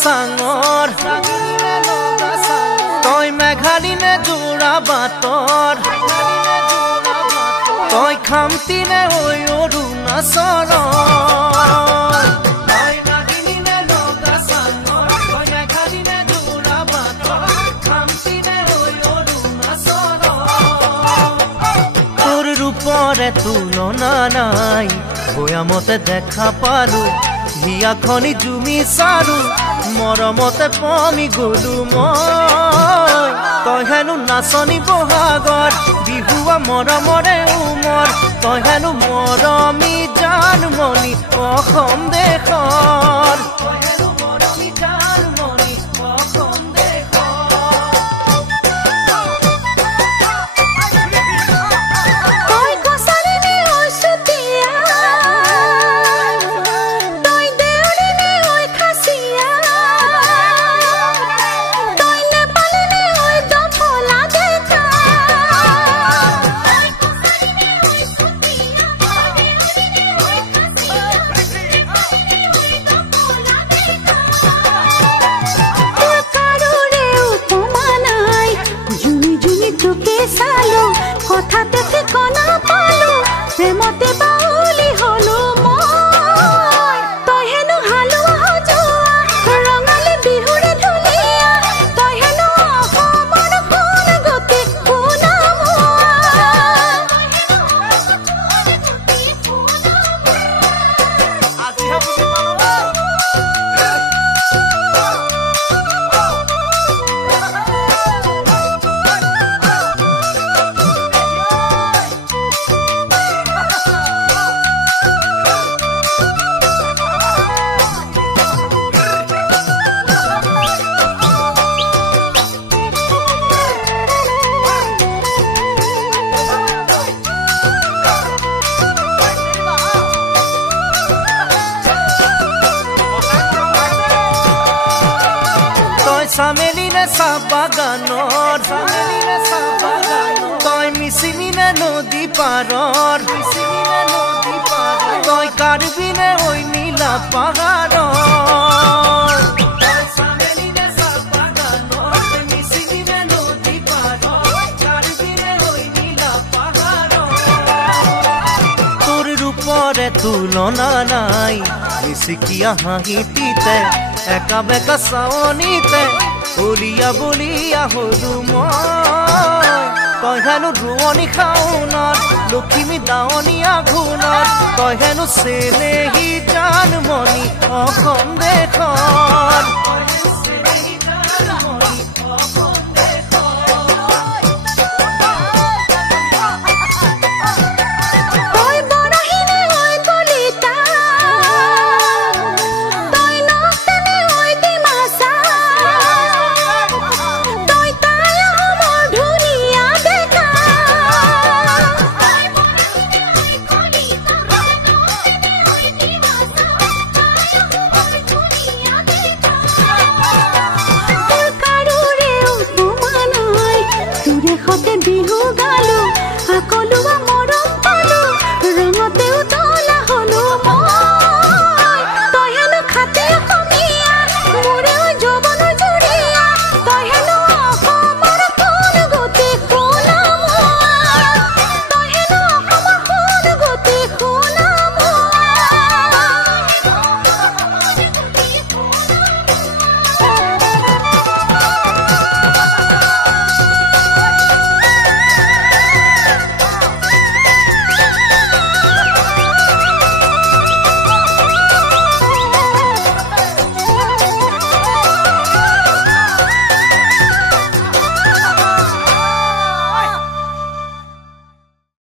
চাঙৰ তই মেঘালী নে যোৰা বাটৰ তই খামতি নে হৈ অৰুণাচলৰ তুলনা নাই বয়ামতে দেখা পালো হিয়াখনি জুমি চালো মৰমতে পমি গলো মই তই হেনো নাচনি বহাগত বিহুৱা মৰমৰে উমৰ তই হেনো মৰমী জানমণি অসম দেশৰ কথাতে ঠিকনা পালো প্ৰেমতে বাউলি হলো মই তই হেনো হালোৱা হজোৱা ৰঙালী বিহুৰে ধুনীয়া তই হেনো অসমৰ সোণ গতি চামেলি নে চাহ বাগানৰ তই মিচিমি নে নদী পাৰৰ তই কাৰ্বি নে ঐ নীলা পাহাৰৰ তোৰ ৰূপৰে তুলনা নাই মিচিকিয়া হাঁহিটিতে একা বেকা চাৱনিতে বলিয়া বলিয়া হলো মই তই হেনো ৰোৱনী খাওনত লখিমী দাৱনী আঘোণত তই হেনো চেনেহী জানমণি অসম দেশৰ